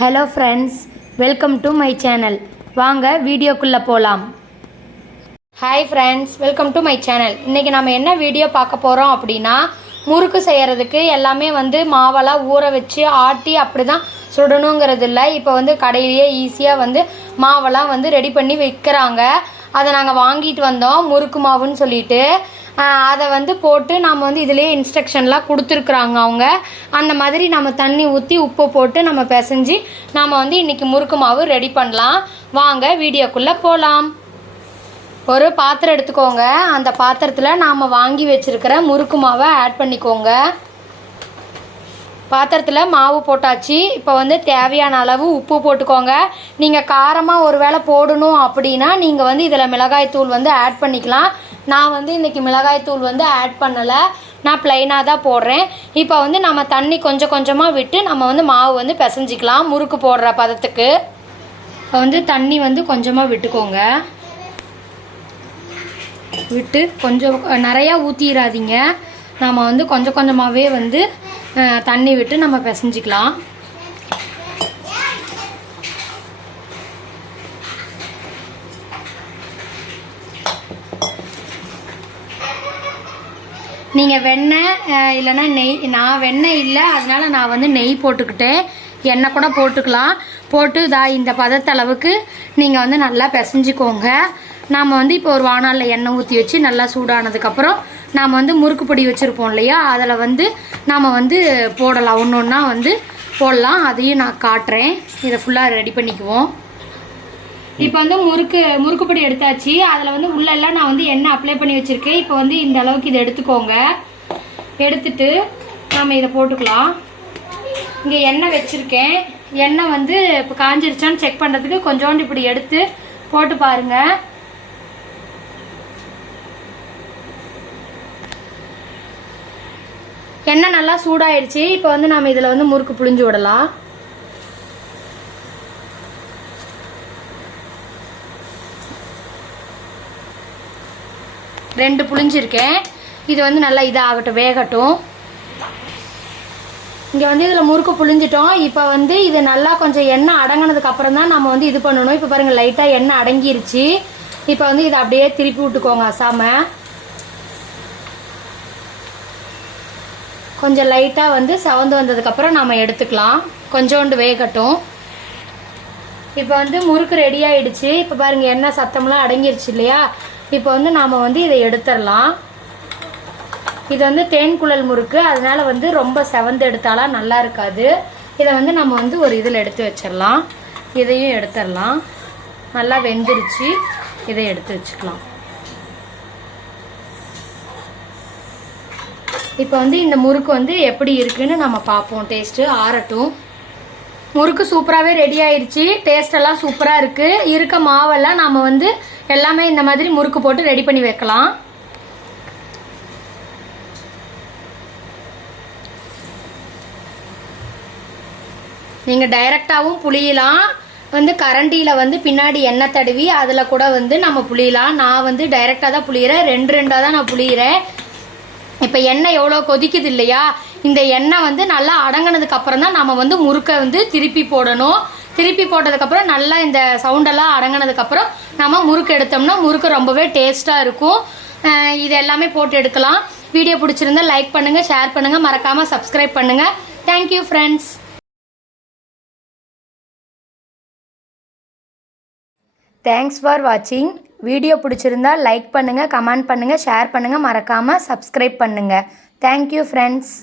Hello friends, welcome to my channel. வாங்க வீடியோக்குள்ளே போகலாம். Hi friends, welcome to my channel. இன்றைக்கி நம்ம என்ன வீடியோ பார்க்க போகிறோம் அப்படின்னா, முறுக்கு செய்கிறதுக்கு எல்லாமே மாவெல்லாம் ஊற வச்சு ஆட்டி அப்படி தான் சுடணுங்கிறது இல்லை. இப்போ கடையிலேயே ஈஸியாக மாவெல்லாம் ரெடி பண்ணி விற்கிறாங்க. அதை நாங்கள் வாங்கிட்டு வந்தோம், முறுக்கு மாவுன்னு சொல்லிட்டு. அதை போட்டு நாம் இதிலே இன்ஸ்ட்ரக்ஷன்லாம் கொடுத்துருக்குறாங்க அவங்க. அந்த மாதிரி நம்ம தண்ணி ஊற்றி உப்பு போட்டு நம்ம பிசைஞ்சு நாம் இன்றைக்கி முறுக்கு மாவு ரெடி பண்ணலாம். வாங்க வீடியோக்குள்ளே போகலாம். ஒரு பாத்திரம் எடுத்துக்கோங்க. அந்த பாத்திரத்தில் நாம் வாங்கி வச்சுருக்கிற முறுக்கு மாவை ஆட் பண்ணிக்கோங்க. பாத்திரத்தில் மாவு போட்டாச்சு. இப்போ தேவையான அளவு உப்பு போட்டுக்கோங்க. நீங்கள் காரமாக ஒரு வேளை போடணும் அப்படின்னா நீங்கள் இதில் மிளகாய்த்தூள் ஆட் பண்ணிக்கலாம். நான் இன்றைக்கி மிளகாய்த்தூள் ஆட் பண்ணலை, நான் ப்ளைனாக தான் போடுறேன். இப்போ நம்ம தண்ணி கொஞ்சம் கொஞ்சமாக விட்டு நம்ம மாவு பிசைஞ்சிக்கலாம் முறுக்கு போடுற பதத்துக்கு. இப்போ தண்ணி கொஞ்சமாக விட்டுக்கோங்க. விட்டு கொஞ்சம் நிறையா ஊற்றிடாதீங்க. நம்ம கொஞ்சம் கொஞ்சமாகவே தண்ணி விட்டு நம்ம பிசைஞ்சிக்கலாம். நீங்கள் வெண்ணெய் இல்லைன்னா நெய், நான் வெண்ணெய் இல்லை அதனால் நான் நெய் போட்டுக்கிட்டேன். எண்ணெய் கூட போட்டுக்கலாம். போட்டு இந்த பதத்தளவுக்கு நீங்கள் நல்லா பிசைஞ்சிக்கோங்க. நாம் இப்போ ஒரு வாணலில் எண்ணெய் ஊற்றி வச்சு நல்லா சூடானதுக்கப்புறம் நாம் முறுக்கு பொடி வச்சுருப்போம் இல்லையா, அதில் நாம் போடலாம். ஒன்று ஒன்றா போடலாம். அதையும் நான் காட்டுறேன். இதை ஃபுல்லாக ரெடி பண்ணிக்குவோம். இப்போ முறுக்கு பொடி எடுத்தாச்சு. அதில் உள்ளெல்லாம் நான் எண்ணெய் அப்ளை பண்ணி வச்சுருக்கேன். இப்போ இந்த அளவுக்கு இதை எடுத்துக்கோங்க. எடுத்துட்டு நாம் இதை போட்டுக்கலாம். இங்கே எண்ணெய் வச்சுருக்கேன். எண்ணெய் இப்போ காஞ்சிருச்சான்னு செக் பண்ணுறதுக்கு கொஞ்சோண்டு இப்படி எடுத்து போட்டு பாருங்கள். எண்ணெய் நல்லா சூடாயிடுச்சு. இப்போ நாம் இதில் முறுக்கு புழிஞ்சு விடலாம். ரெண்டு புழிஞ்சிருக்கேன். இது நல்லா இதாகட்டும், வேகட்டும். இங்கே இதில் முறுக்கு புழிஞ்சிட்டோம். இப்போ இது நல்லா கொஞ்சம் எண்ணெய் அடங்கினதுக்கு அப்புறம் தான் நம்ம இது பண்ணணும். இப்போ பாருங்கள், லைட்டாக எண்ணெய் அடங்கிருச்சு. இப்போ இதை அப்படியே திருப்பி விட்டுக்கோங்க. அசாம கொஞ்சம் லைட்டாக சவந்து வந்ததுக்கப்புறம் நம்ம எடுத்துக்கலாம். கொஞ்சோண்டு வேகட்டும். இப்போ முறுக்கு ரெடி ஆகிடுச்சு. இப்போ பாருங்கள், எண்ணெய் சத்தம்லாம் அடங்கிருச்சு இல்லையா. இப்போ நாம் இதை எடுத்துடலாம். இது தேன்குழல் முறுக்கு, அதனால ரொம்ப செவந்து எடுத்தாலாம் நல்லா இருக்காது. இதை நம்ம ஒரு இதில் எடுத்து வச்சிடலாம். இதையும் எடுத்துடலாம். நல்லா வெந்துருச்சு. இதை எடுத்து வச்சுக்கலாம். இப்போ இந்த முறுக்கு எப்படி இருக்குன்னு நம்ம பார்ப்போம். டேஸ்ட்டு ஆறட்டும். முறுக்கு சூப்பராகவே ரெடி ஆயிடுச்சு. டேஸ்டெல்லாம் சூப்பராக இருக்குது. இருக்க மாவெல்லாம் நாம் எல்லாமே இந்த மாதிரி முறுக்கு போட்டு ரெடி பண்ணி வைக்கலாம். நீங்கள் டைரெக்டாகவும் புளியலாம். கரண்டியில் பின்னாடி எண்ணெய் தடவி அதில் கூட நம்ம புளியலாம். நான் டைரெக்டாக தான் புளியிறேன். ரெண்டாக தான் நான் புளியிறேன். இப்போ எண்ணெய் எவ்வளோ கொதிக்குது இல்லையா, இந்த எண்ணெய் நல்லா அடங்கினதுக்கு அப்புறம் தான் நம்ம முறுக்கை திருப்பி போடணும். திருப்பி போட்டதுக்கப்புறம் நல்லா இந்த சவுண்டெல்லாம் அடங்கினதுக்கப்புறம் நம்ம முறுக்கு எடுத்தோம்னா முறுக்கு ரொம்பவே டேஸ்ட்டாக இருக்கும். இது எல்லாமே போட்டு எடுக்கலாம். வீடியோ பிடிச்சிருந்தா லைக் பண்ணுங்கள், ஷேர் பண்ணுங்கள், மறக்காமல் சப்ஸ்கிரைப் பண்ணுங்கள். Thank you friends. தேங்க்ஸ் ஃபார் வாட்சிங். வீடியோ பிடிச்சிருந்தா லைக் பண்ணுங்கள், கமெண்ட் பண்ணுங்கள், ஷேர் பண்ணுங்கள், மறக்காமல் சப்ஸ்கிரைப் பண்ணுங்கள். Thank you friends.